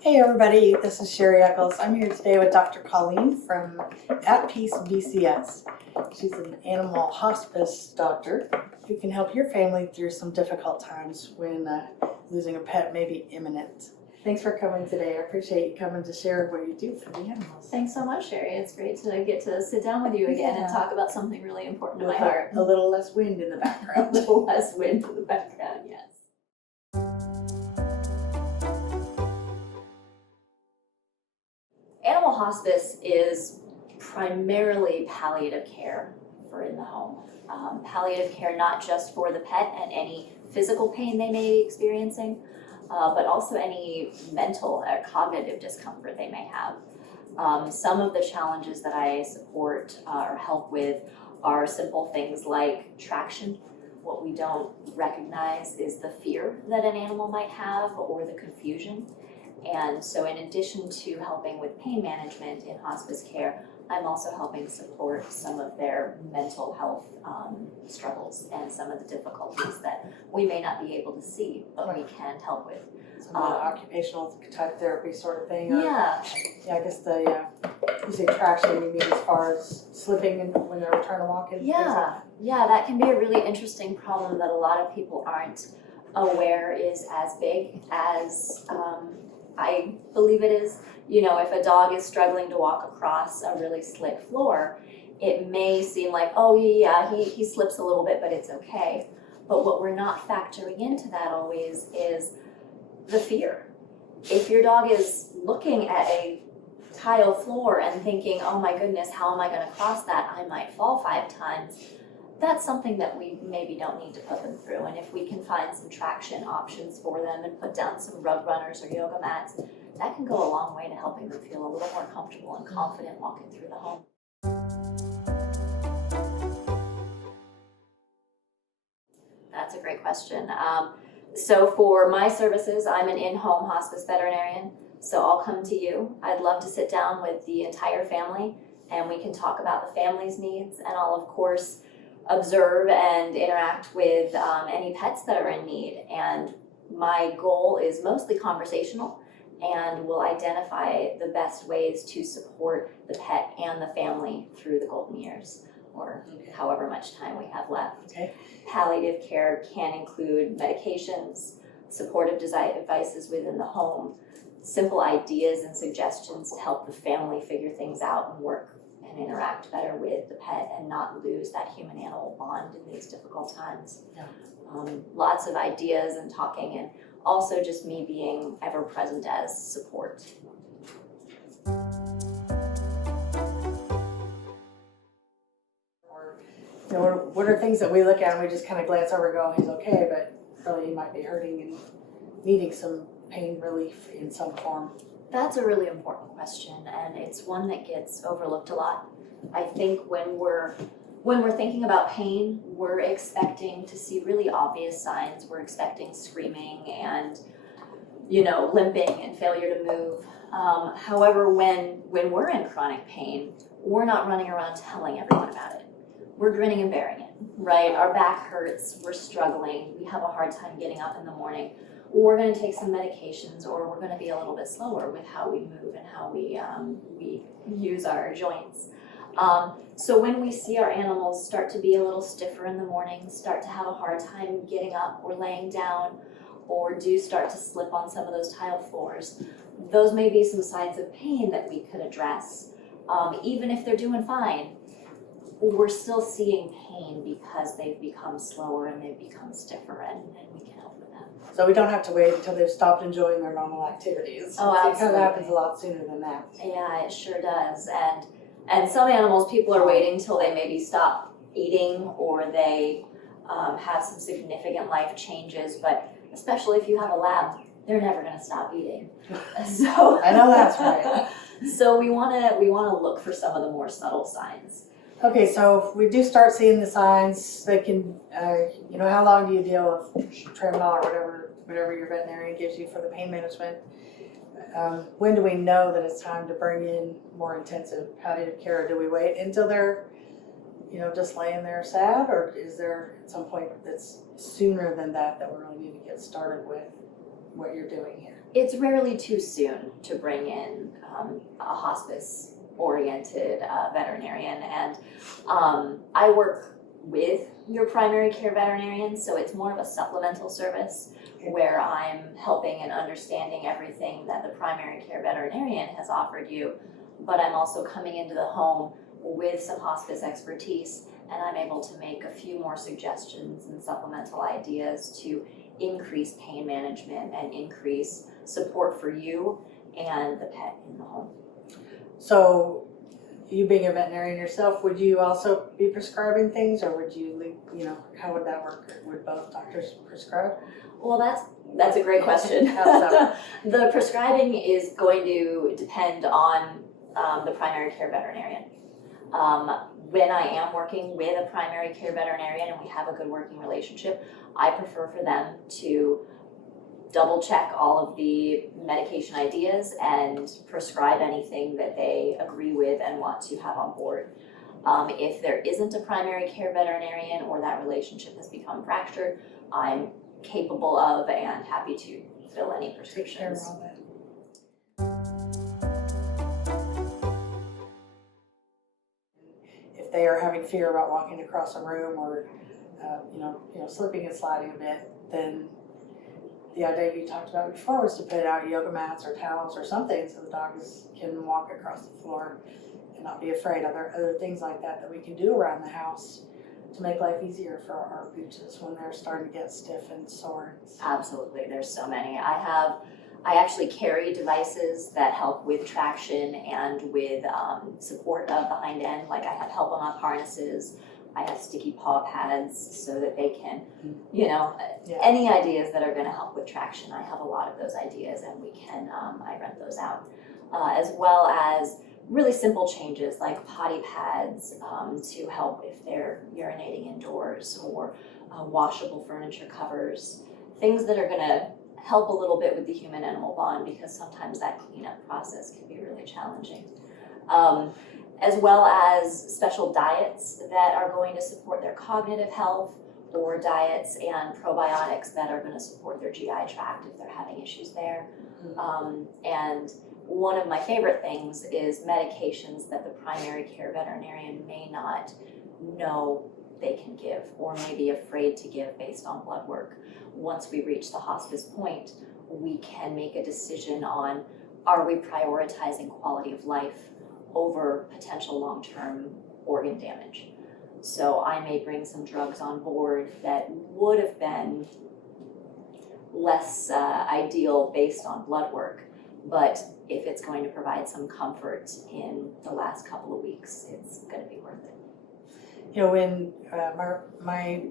Hey everybody, this is Sherry Eccles. I'm here today with Dr. Colleen from At Peace BCS. She's an animal hospice doctor who can help your family through some difficult times when losing a pet may be imminent. Thanks for coming today. I appreciate you coming to share what you do for the animals. Thanks so much, Sherry. It's great to get to sit down with you again and talk about something really important to my heart. A little less wind in the background. A little less wind in the background, yes. Animal hospice is primarily palliative care for in the home. Palliative care not just for the pet and any physical pain they may be experiencing, but also any mental or cognitive discomfort they may have. Some of the challenges that I support or help with are simple things like traction. What we don't recognize is the fear that an animal might have or the confusion. And so in addition to helping with pain management in hospice care, I'm also helping support some of their mental health struggles and some of the difficulties that we may not be able to see, but we can help with. Some of the occupational type therapy sort of thing. Yeah. Yeah, I guess you say traction, you mean as far as slipping and when they're trying to walk in? Yeah, that can be a really interesting problem that a lot of people aren't aware is as big as I believe it is. You know, if a dog is struggling to walk across a really slick floor, it may seem like, oh yeah, he slips a little bit, but it's okay. But what we're not factoring into that always is the fear. If your dog is looking at a tile floor and thinking, oh my goodness, how am I going to cross that? I might fall 5 times. That's something that we maybe don't need to put them through. And if we can find some traction options for them and put down some rug runners or yoga mats, that can go a long way to helping them feel a little more comfortable and confident walking through the home. That's a great question. So for my services, I'm an in-home hospice veterinarian. So I'll come to you. I'd love to sit down with the entire family and we can talk about the family's needs, and I'll of course observe and interact with any pets that are in need. And my goal is mostly conversational and will identify the best ways to support the pet and the family through the golden years, or however much time we have left. Okay. Palliative care can include medications, supportive devices within the home, simple ideas and suggestions to help the family figure things out and work and interact better with the pet and not lose that human-animal bond in these difficult times. Yeah. Lots of ideas and talking, and also just me being ever present as support. You know, what are things that we look at and we just kind of glance over and go, he's okay, but really he might be hurting and needing some pain relief in some form? That's a really important question, and it's one that gets overlooked a lot. I think when we're thinking about pain, we're expecting to see really obvious signs. We're expecting screaming and, limping and failure to move. However, when we're in chronic pain, we're not running around telling everyone about it. We're grinning and bearing it, right? Our back hurts, we're struggling, we have a hard time getting up in the morning. Or we're going to take some medications, or we're going to be a little bit slower with how we move and how we use our joints. So when we see our animals start to be a little stiffer in the morning, start to have a hard time getting up or laying down, or do start to slip on some of those tile floors, those may be some signs of pain that we could address. Even if they're doing fine, we're still seeing pain because they've become slower and they've become stiffer, and we can help with that. So we don't have to wait until they've stopped enjoying their normal activities. Oh, absolutely. absolutely. It kind of happens a lot sooner than that. Yeah, it sure does. And some animals, people are waiting till they maybe stop eating or they have some significant life changes. But especially if you have a lab, they're never going to stop eating. So I know that's right. So we want to look for some of the more subtle signs. Okay, so if we do start seeing the signs, they can, how long do you deal with Tramadol or whatever your veterinarian gives you for the pain management? When do we know that it's time to bring in more intensive palliative care? Do we wait until they're, just laying there sad, or is there at some point that's sooner than that we really need to get started with what you're doing here? It's rarely too soon to bring in a hospice-oriented veterinarian, and I work with your primary care veterinarian, so it's more of a supplemental service where I'm helping and understanding everything that the primary care veterinarian has offered you, but I'm also coming into the home with some hospice expertise, and I'm able to make a few more suggestions and supplemental ideas to increase pain management and increase support for you and the pet in the home. So, you being a veterinarian yourself, would you also be prescribing things, or would you, how would that work? Would both doctors prescribe? Well, that's a great question. The prescribing is going to depend on the primary care veterinarian. When I am working with a primary care veterinarian and we have a good working relationship, I prefer for them to double check all of the medication ideas and prescribe anything that they agree with and want to have on board. If there isn't a primary care veterinarian or that relationship has become fractured, I'm capable of and happy to fill any prescriptions. If they are having fear about walking across a room or slipping and sliding a bit, then the idea you talked about before was to put out yoga mats or towels or something so the dogs can walk across the floor and not be afraid. Are there other things like that we can do around the house to make life easier for our pooches when they're starting to get stiff and sore? Absolutely, there's so many. I actually carry devices that help with traction and with support of the hind end. Like I have help on up harnesses, I have sticky paw pads so that they can, any ideas that are going to help with traction. I have a lot of those ideas and I rent those out. As well as really simple changes like potty pads to help if they're urinating indoors, or washable furniture covers, things that are going to help a little bit with the human-animal bond, because sometimes that cleanup process can be really challenging. As well as special diets that are going to support their cognitive health, or diets and probiotics that are going to support their GI tract if they're having issues there. And one of my favorite things is medications that the primary care veterinarian may not know they can give or may be afraid to give based on blood work. Once we reach the hospice point, we can make a decision on, are we prioritizing quality of life over potential long-term organ damage? So I may bring some drugs on board that would have been less ideal based on blood work, but if it's going to provide some comfort in the last couple of weeks, it's going to be worth it. When my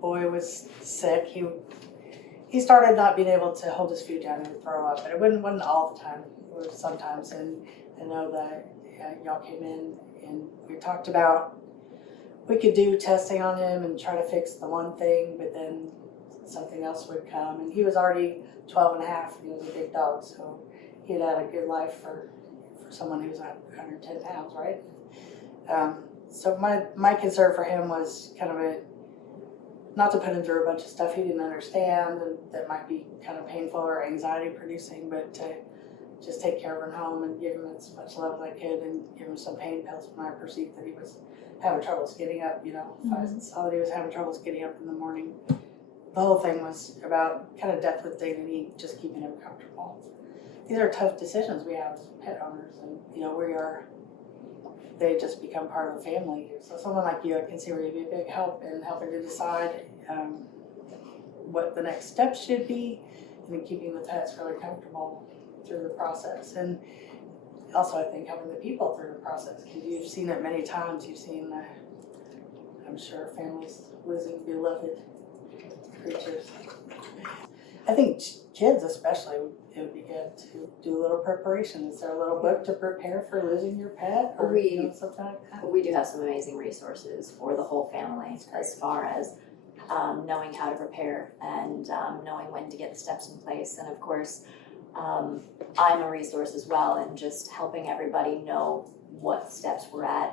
boy was sick, he started not being able to hold his food down and throw up, but it wasn't all the time. It was sometimes, and I know that y'all came in and we talked about we could do testing on him and try to fix the one thing, but then something else would come, and he was already 12 and a half. He was a big dog, so he had a good life for someone who's 110 pounds, right? So my concern for him was kind of not to put him through a bunch of stuff he didn't understand and that might be kind of painful or anxiety producing, but to just take care of him home and give him as much love as I could and give him some pain pills when I perceived that he was having troubles getting up, If I saw that he was having troubles getting up in the morning. The whole thing was about kind of death with dignity, just keeping him comfortable. These are tough decisions we have as pet owners, and they just become part of the family. So someone like you, I can see where you'd be a big help in helping to decide what the next steps should be, and in keeping the pets really comfortable through the process. And also, I think helping the people through the process, because you've seen it many times. You've seen, I'm sure, families losing beloved creatures. I think kids especially, it would be good to do a little preparation. Is there a little book to prepare for losing your pet, or something like that? We do have some amazing resources for the whole family as far as knowing how to prepare and knowing when to get the steps in place. And of course, I'm a resource as well, and just helping everybody know what steps we're at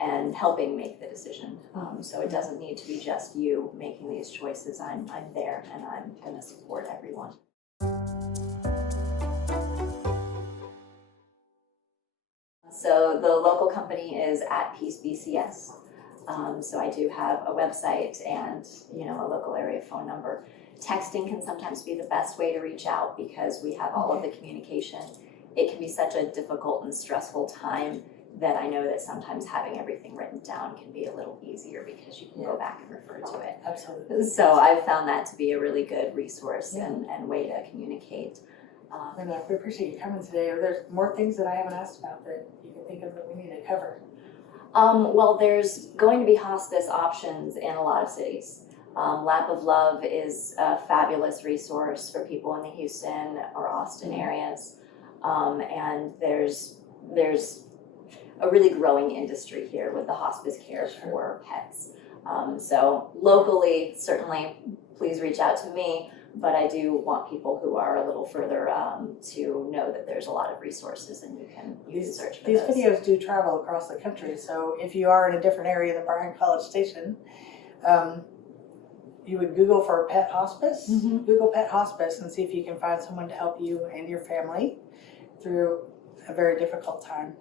and helping make the decision. So it doesn't need to be just you making these choices. I'm there, and I'm going to support everyone. So the local company is At Peace BCS. So I do have a website and, a local area phone number. Texting can sometimes be the best way to reach out because we have all of the communication. It can be such a difficult and stressful time that I know that sometimes having everything written down can be a little easier because you can go back and refer to it. Absolutely. So I've found that to be a really good resource and way to communicate. And we appreciate you coming today. Are there more things that I haven't asked about that you can think of that we need to cover? Well, there's going to be hospice options in a lot of cities. Lap of Love is a fabulous resource for people in the Houston or Austin areas. And there's a really growing industry here with the hospice care for pets. So locally, certainly, please reach out to me. But I do want people who are a little further to know that there's a lot of resources and you can search for these those. videos do travel across the country. So if you are in a different area than Bryan College Station, you would Google for pet hospice, Google pet hospice, and see if you can find someone to help you and your family through a very difficult time.